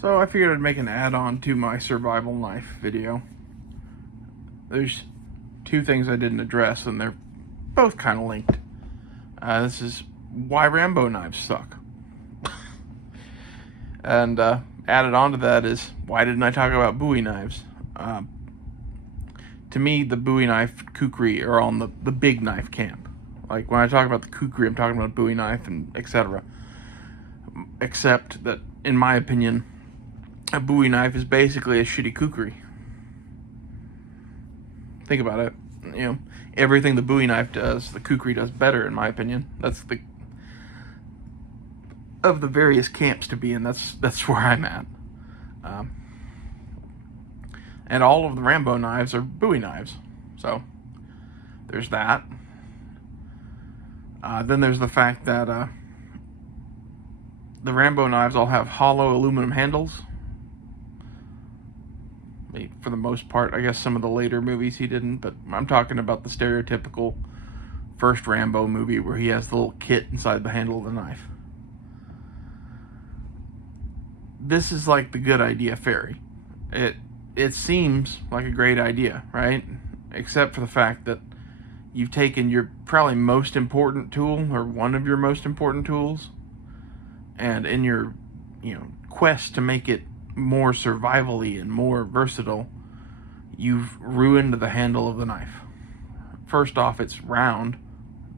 So I figured I'd make an add-on to my survival knife video. There's two things I didn't address, and they're both kind of linked. This is why Rambo knives suck. And added on to that is, why didn't I talk about Bowie knives? To me, the Bowie knife, kukri are on the big knife camp. Like, when I talk about the kukri, I'm talking about Bowie knife and etc. Except that, in my opinion, a Bowie knife is basically a shitty kukri. Think about it. You know, everything the Bowie knife does, the kukri does better, in my opinion. That's the of the various camps to be in. That's where I'm at. And all of the Rambo knives are Bowie knives. So there's that. Then there's the fact that the Rambo knives all have hollow aluminum handles. For the most part, I guess some of the later movies he didn't, but I'm talking about the stereotypical first Rambo movie where he has the little kit inside the handle of the knife. This is like the good idea fairy. It seems like a great idea, right? Except for the fact that you've taken your probably most important tool, or one of your most important tools, and in your, quest to make it more survival-y and more versatile, you've ruined the handle of the knife. First off, it's round.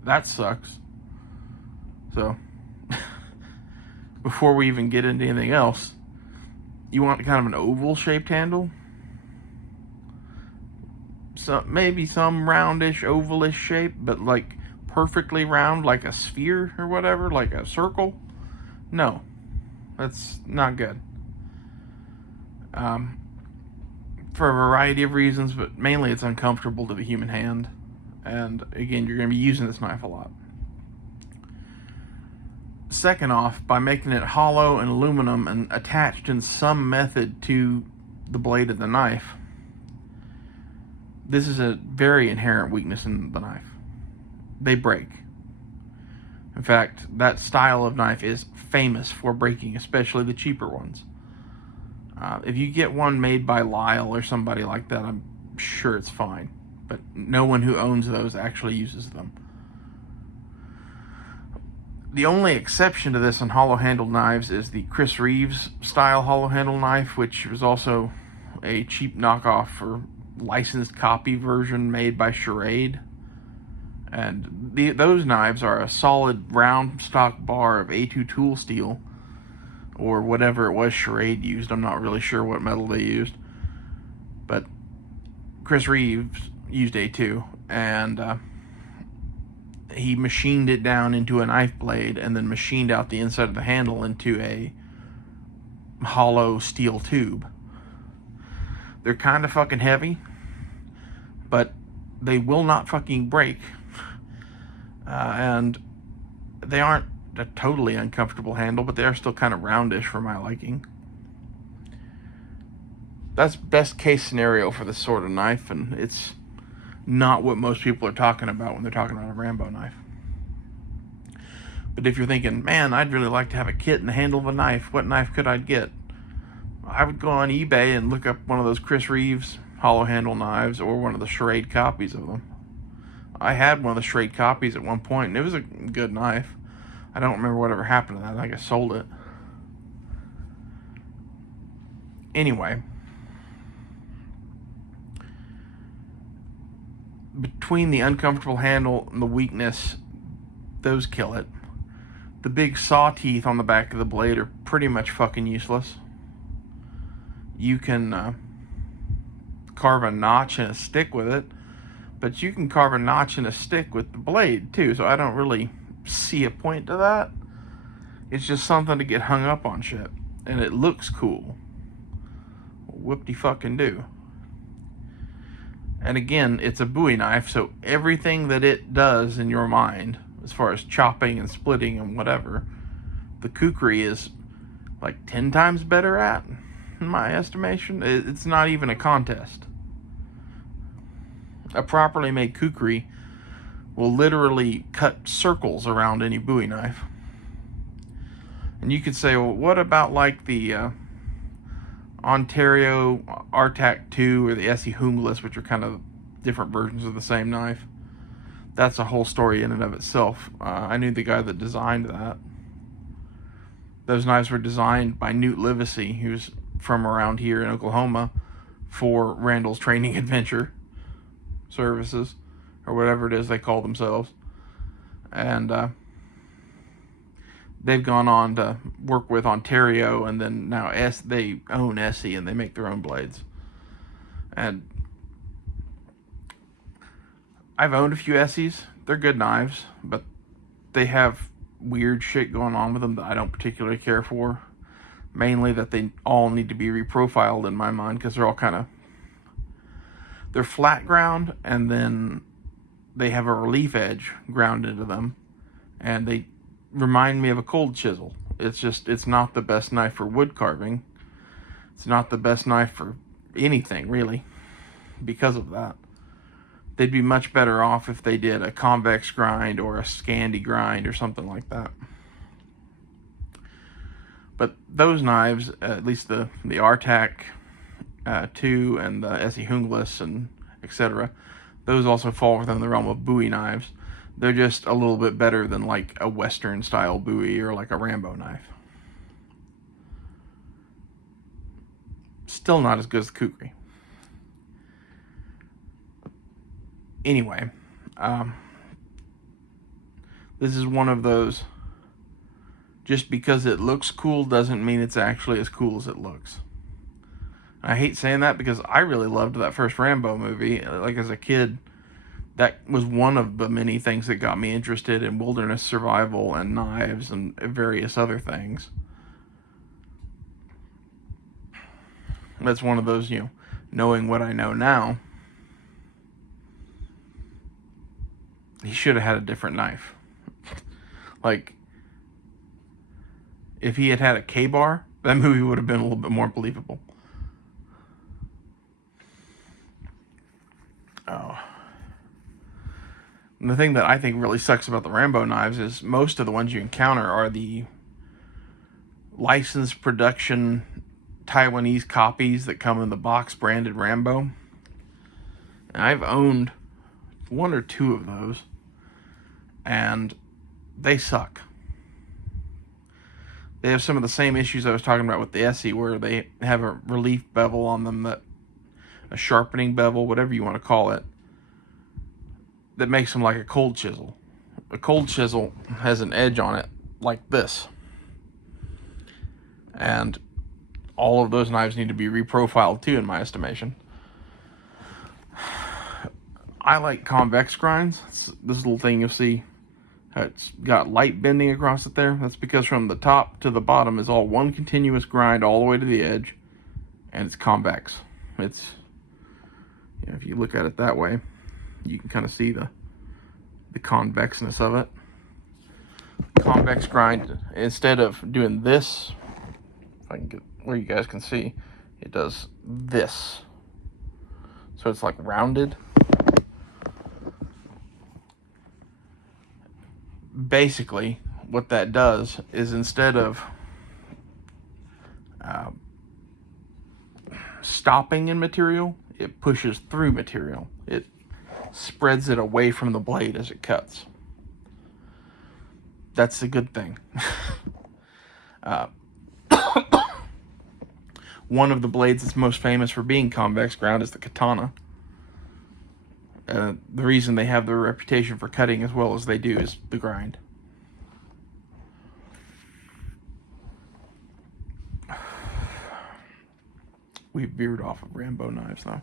That sucks. So, before we even get into anything else, you want kind of an oval-shaped handle? So maybe some roundish, ovalish shape, but like perfectly round, like a sphere or whatever, like a circle? No, that's not good. For a variety of reasons, but mainly it's uncomfortable to the human hand. And again, you're going to be using this knife a lot. Second off, by making it hollow and aluminum and attached in some method to the blade of the knife, this is a very inherent weakness in the knife. They break. In fact, that style of knife is famous for breaking, especially the cheaper ones. If you get one made by Lyle or somebody like that, I'm sure it's fine. But no one who owns those actually uses them. The only exception to this on hollow-handled knives is the Chris Reeves style hollow-handled knife, which was also a cheap knockoff or licensed copy version made by Charade. And those knives are a solid round stock bar of A2 tool steel, or whatever it was Charade used. I'm not really sure what metal they used. But Chris Reeves used A2, and he machined it down into a knife blade and then machined out the inside of the handle into a hollow steel tube. They're kind of fucking heavy, but they will not fucking break. And they aren't a totally uncomfortable handle, but they are still kind of roundish for my liking. That's best case scenario for this sort of knife, and it's not what most people are talking about when they're talking about a Rambo knife. But if you're thinking, man, I'd really like to have a kit and the handle of a knife, what knife could I get? I would go on eBay and look up one of those Chris Reeves hollow handle knives or one of the Charade copies of them. I had one of the Charade copies at one point, and it was a good knife. I don't remember whatever happened to that. I think I sold it. Anyway, between the uncomfortable handle and the weakness, those kill it. The big saw teeth on the back of the blade are pretty much fucking useless. You can carve a notch and a stick with it, but you can carve a notch and a stick with the blade too, so I don't really see a point to that. It's just something to get hung up on shit, and it looks cool. Whoop-de-fucking-do. And again, it's a Bowie knife, so everything that it does in your mind, as far as chopping and splitting and whatever, the kukri is like 10 times better at, in my estimation. It's not even a contest. A properly made kukri will literally cut circles around any Bowie knife. And you could say, well, what about like the Ontario, RTAC 2, or the SE Hungless, which are kind of different versions of the same knife. That's a whole story in and of itself. I knew the guy that designed that. Those knives were designed by Newt Livesey, who's from around here in Oklahoma, for Randall's Training Adventure Services, or whatever it is they call themselves. And they've gone on to work with Ontario, and then now they own Essie, and they make their own blades. And I've owned a few Essies. They're good knives, but they have weird shit going on with them that I don't particularly care for. Mainly that they all need to be reprofiled in my mind, because they're all they're flat ground, and then they have a relief edge ground into them, and they remind me of a cold chisel. It's not the best knife for wood carving. It's not the best knife for anything, really, because of that. They'd be much better off if they did a convex grind or a Scandi grind or something like that. But those knives, at least the RTAC 2 and the SE Hungless and etc., those also fall within the realm of Bowie knives. They're just a little bit better than like a Western style Bowie or like a Rambo knife. Still not as good as the Kukri. Anyway, this is one of those, just because it looks cool doesn't mean it's actually as cool as it looks. I hate saying that because I really loved that first Rambo movie. Like, as a kid, that was one of the many things that got me interested in wilderness survival and knives and various other things. That's one of those, knowing what I know now, he should have had a different knife. Like, if he had had a K-bar, that movie would have been a little bit more believable. Oh. And the thing that I think really sucks about the Rambo knives is most of the ones you encounter are the licensed production Taiwanese copies that come in the box branded Rambo. And I've owned one or two of those, and they suck. They have some of the same issues I was talking about with the Essie, where they have a relief bevel on them, a sharpening bevel, whatever you want to call it, that makes them like a cold chisel. A cold chisel has an edge on it like this. And all of those knives need to be reprofiled too, in my estimation. I like convex grinds. This little thing you'll see, it's got light bending across it there. That's because from the top to the bottom is all one continuous grind all the way to the edge, and it's convex. It's, if you look at it that way, you can kind of see the convexness of it. Convex grind, instead of doing this, if I can get where you guys can see, it does this. So it's like rounded. Basically, what that does is, instead of stopping in material, it pushes through material. It spreads it away from the blade as it cuts. That's a good thing. One of the blades that's most famous for being convex ground is the katana. The reason they have their reputation for cutting as well as they do is the grind. We veered off of Rambo knives, though.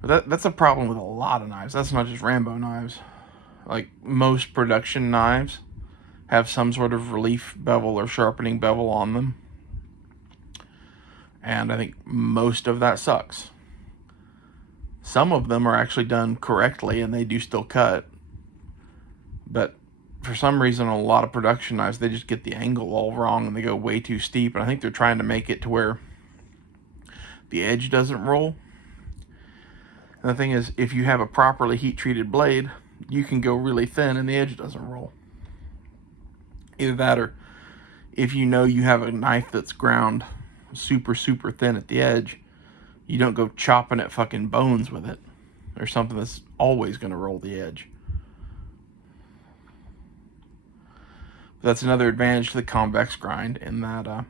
But that's a problem with a lot of knives. That's not just Rambo knives. Like, most production knives have some sort of relief bevel or sharpening bevel on them. And I think most of that sucks. Some of them are actually done correctly and they do still cut. But for some reason, a lot of production knives, they just get the angle all wrong and they go way too steep. And I think they're trying to make it to where the edge doesn't roll. And the thing is, if you have a properly heat-treated blade, you can go really thin and the edge doesn't roll. Either that, or if you know you have a knife that's ground super, super thin at the edge, you don't go chopping at fucking bones with it, or something that's always going to roll the edge. That's another advantage to the convex grind, in that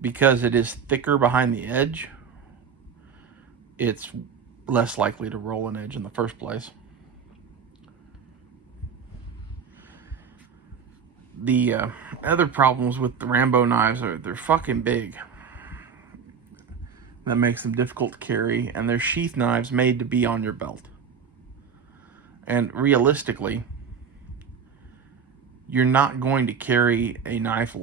because it is thicker behind the edge, it's less likely to roll an edge in the first place. The other problems with the Rambo knives are they're fucking big. That makes them difficult to carry, and they're sheath knives made to be on your belt. And realistically, you're not going to carry a knife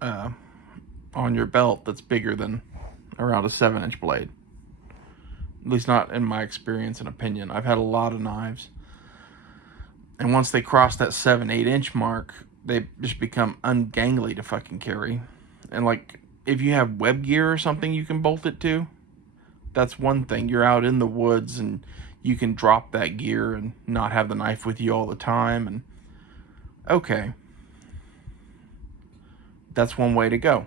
on your belt that's bigger than around a 7-inch blade. At least not in my experience and opinion. I've had a lot of knives, and once they cross that 7-8 inch mark, they just become ungangly to fucking carry. And like, if you have web gear or something you can bolt it to, that's one thing. You're out in the woods and you can drop that gear and not have the knife with you all the time, and okay, that's one way to go.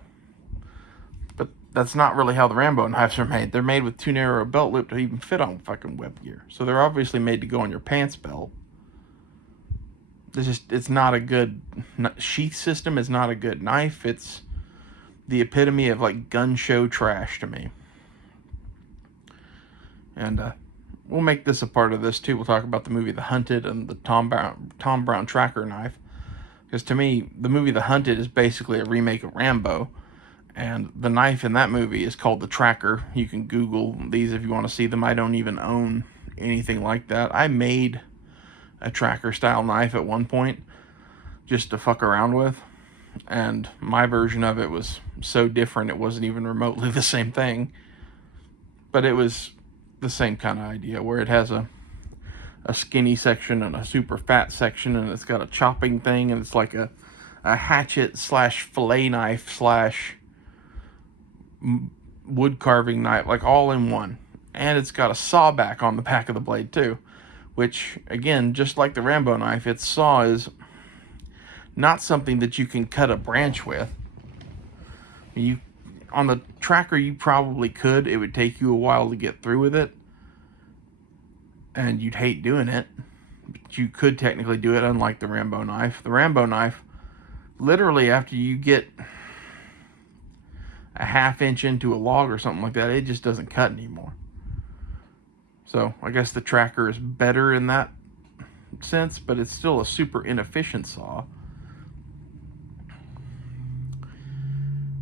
But that's not really how the Rambo knives are made. They're made with too narrow a belt loop to even fit on fucking web gear. So they're obviously made to go on your pants belt. It's not a good sheath system. It's not a good knife. It's the epitome of like gun show trash to me. And we'll make this a part of this too. We'll talk about the movie The Hunted and the Tom Brown tracker knife. Because to me, the movie The Hunted is basically a remake of Rambo. And the knife in that movie is called the Tracker. You can Google these if you want to see them. I don't even own anything like that. I made a tracker style knife at one point just to fuck around with. And my version of it was so different it wasn't even remotely the same thing. But it was the same kind of idea, where it has a skinny section and a super fat section, and it's got a chopping thing, and it's like a hatchet slash fillet knife slash wood carving knife, like all in one. And it's got a saw back on the back of the blade too, which again, just like the Rambo knife, its saw is not something that you can cut a branch with. On the tracker you probably could. It would take you a while to get through with it, and you'd hate doing it, but you could technically do it, unlike the Rambo knife. The Rambo knife, literally after you get a 1/2 inch into a log or something like that, it just doesn't cut anymore. So I guess the tracker is better in that sense, but it's still a super inefficient saw.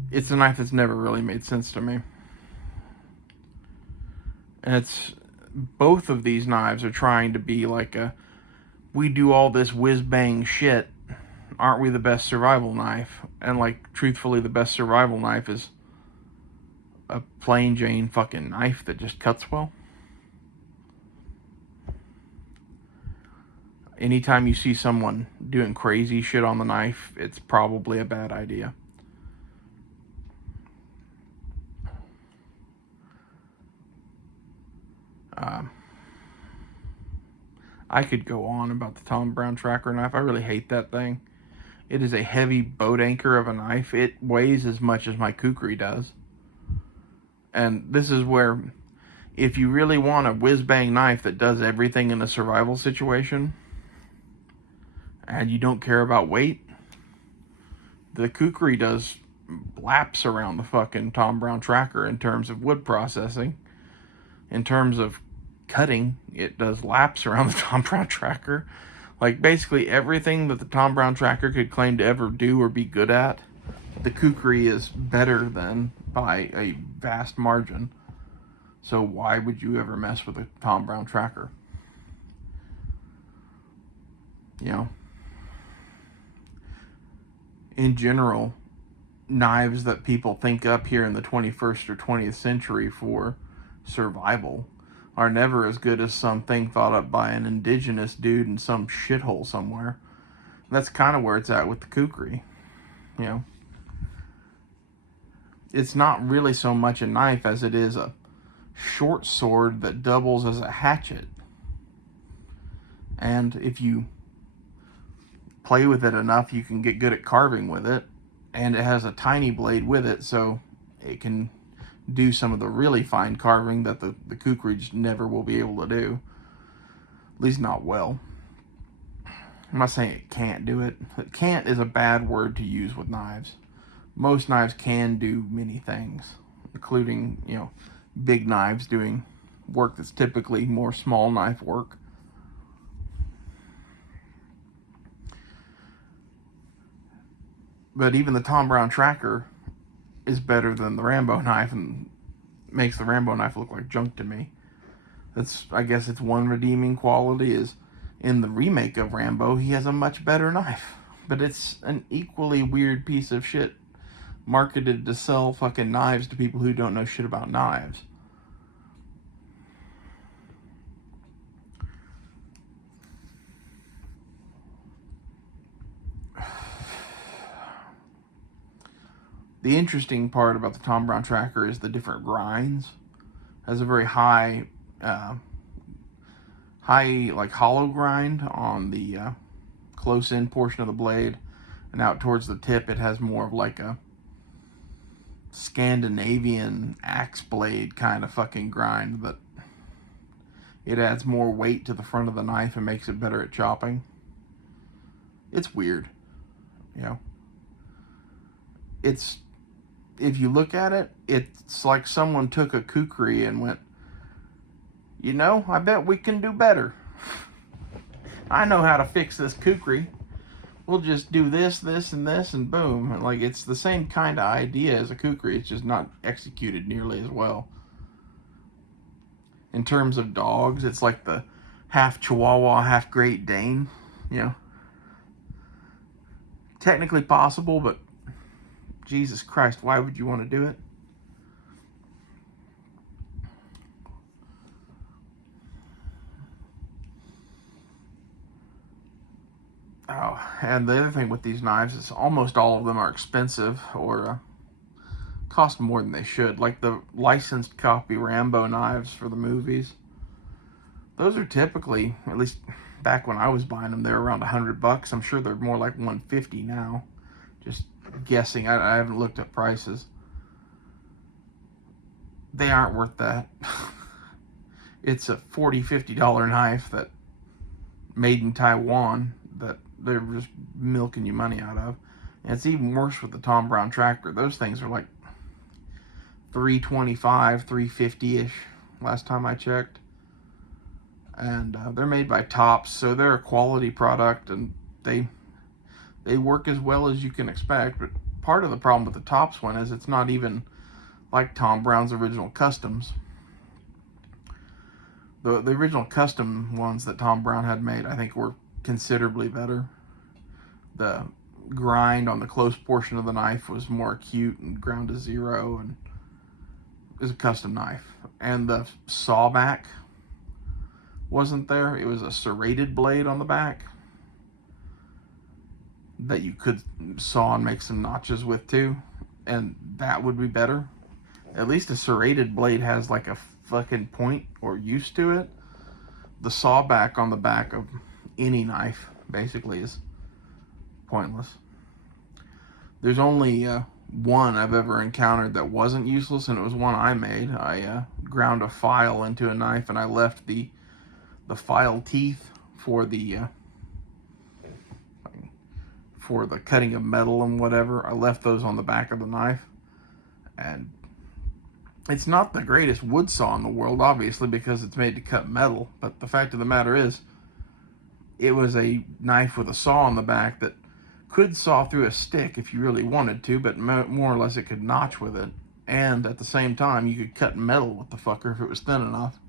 It's a knife that's never really made sense to me. And both of these knives are trying to be like we do all this whiz-bang shit, aren't we the best survival knife? And like, truthfully, the best survival knife is a plain Jane fucking knife that just cuts well. Anytime you see someone doing crazy shit on the knife, it's probably a bad idea. I could go on about the Tom Brown tracker knife. I really hate that thing. It is a heavy boat anchor of a knife. It weighs as much as my kukri does. And this is where, if you really want a whiz-bang knife that does everything in a survival situation, and you don't care about weight, the kukri does laps around the fucking Tom Brown tracker in terms of wood processing. In terms of cutting, it does laps around the Tom Brown tracker. Like, basically everything that the Tom Brown tracker could claim to ever do or be good at, the kukri is better than by a vast margin. So why would you ever mess with a Tom Brown tracker? You know, in general, knives that people think up here in the 21st or 20th century for survival are never as good as something thought up by an indigenous dude in some shithole somewhere. That's kind of where it's at with the kukri. You know, it's not really so much a knife as it is a short sword that doubles as a hatchet. And if you play with it enough, you can get good at carving with it. And it has a tiny blade with it, so it can do some of the really fine carving that the kukri just never will be able to do. At least not well. I'm not saying it can't do it. Can't is a bad word to use with knives. Most knives can do many things, including, big knives doing work that's typically more small knife work. But even the Tom Brown Tracker is better than the Rambo knife and makes the Rambo knife look like junk to me. I guess it's one redeeming quality is in the remake of Rambo, he has a much better knife. But it's an equally weird piece of shit marketed to sell fucking knives to people who don't know shit about knives. The interesting part about the Tom Brown Tracker is the different grinds. It has a very high like hollow grind on the close in portion of the blade, and out towards the tip it has more of like a Scandinavian axe blade kind of fucking grind, but it adds more weight to the front of the knife and makes it better at chopping. It's weird, it's, if you look at it, it's like someone took a kukri and went, I bet we can do better. I know how to fix this kukri. We'll just do this, this, and this, and boom. And like, it's the same kind of idea as a kukri. It's just not executed nearly as well. In terms of dogs, it's like the half Chihuahua, half Great Dane. Technically possible, but Jesus Christ, why would you want to do it? Oh, and the other thing with these knives is almost all of them are expensive or cost more than they should. Like the licensed copy Rambo knives for the movies. Those are typically, at least back when I was buying them, they're around $100. I'm sure they're more like $150 now. Just guessing. I haven't looked at prices. They aren't worth that. It's a $40, $50 knife that made in Taiwan that they're just milking you money out of. And it's even worse with the Tom Brown Tracker. Those things are like $325, $350-ish last time I checked. And they're made by Tops, so they're a quality product, and they work as well as you can expect. But part of the problem with the Tops one is it's not even like Tom Brown's original customs. The original custom ones that Tom Brown had made, I think, were considerably better. The grind on the close portion of the knife was more acute and ground to zero, and it was a custom knife. And the saw back wasn't there. It was a serrated blade on the back that you could saw and make some notches with too, and that would be better. At least a serrated blade has like a fucking point or use to it. The saw back on the back of any knife basically is pointless. There's only one I've ever encountered that wasn't useless, and it was one I made. I ground a file into a knife, and I left the file teeth for the cutting of metal and whatever. I left those on the back of the knife, and it's not the greatest wood saw in the world, obviously, because it's made to cut metal, but the fact of the matter is, it was a knife with a saw on the back that could saw through a stick if you really wanted to, but more or less it could notch with it, and at the same time, you could cut metal with the fucker if it was thin enough.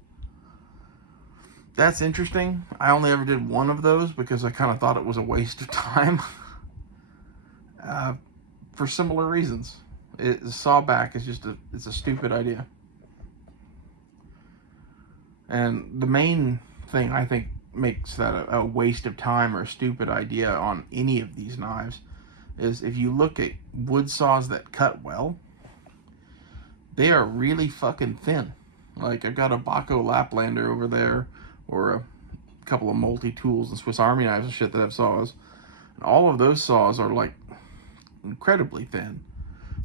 That's interesting. I only ever did one of those because I kind of thought it was a waste of time. For similar reasons. The sawback is just it's a stupid idea. And the main thing I think makes that a waste of time or a stupid idea on any of these knives is if you look at wood saws that cut well, they are really fucking thin. Like, I've got a Baco Laplander over there, or a couple of multi-tools and Swiss Army knives and shit that have saws, All of those saws are like incredibly thin.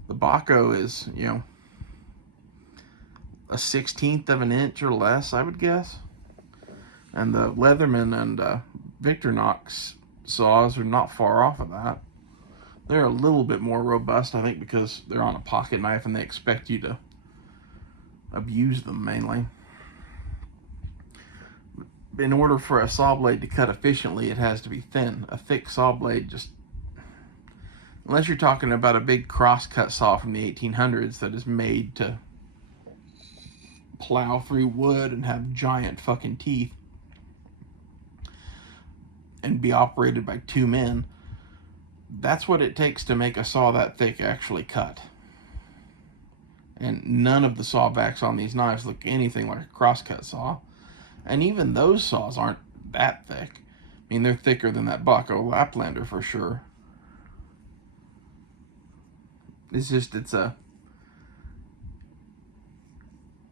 The Baco is, you know, a 1/16 of an inch or less, I would guess. And the Leatherman and Victorinox saws are not far off of that. They're a little bit more robust, I think, because they're on a pocket knife and they expect you to abuse them mainly. In order for a saw blade to cut efficiently, it has to be thin. A thick saw blade just, unless you're talking about a big cross-cut saw from the 1800s that is made to plow through wood and have giant fucking teeth and be operated by 2 men, that's what it takes to make a saw that thick actually cut. And none of the sawbacks on these knives look anything like a crosscut saw. And even those saws aren't that thick. I mean, they're thicker than that Baco Laplander for sure.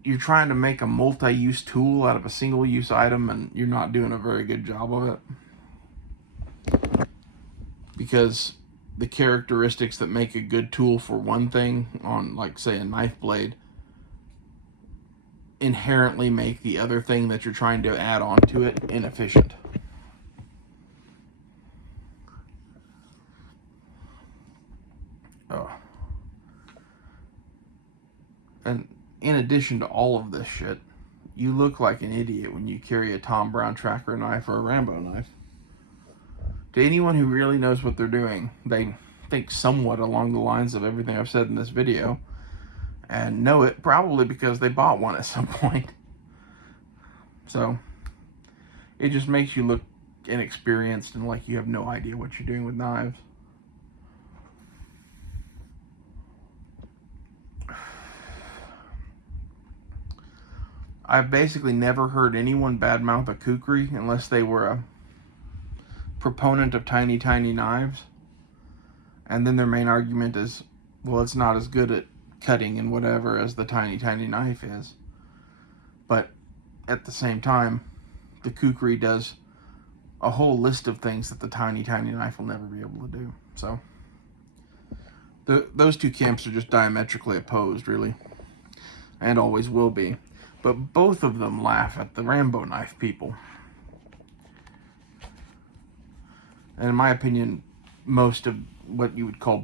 You're trying to make a multi-use tool out of a single-use item, and you're not doing a very good job of it. Because the characteristics that make a good tool for one thing on, like, say, a knife blade inherently make the other thing that you're trying to add on to it inefficient. Oh. And in addition to all of this shit, you look like an idiot when you carry a Tom Brown tracker knife or a Rambo knife. To anyone who really knows what they're doing, they think somewhat along the lines of everything I've said in this video, and know it probably because they bought one at some point. So it just makes you look inexperienced and like you have no idea what you're doing with knives. I've basically never heard anyone badmouth a kukri unless they were a proponent of tiny knives, and then their main argument is, well, it's not as good at cutting and whatever as the tiny knife is. But at the same time, the kukri does a whole list of things that the tiny knife will never be able to do. So those two camps are just diametrically opposed, really, and always will be. But both of them laugh at the Rambo knife people. And in my opinion, most of what you would call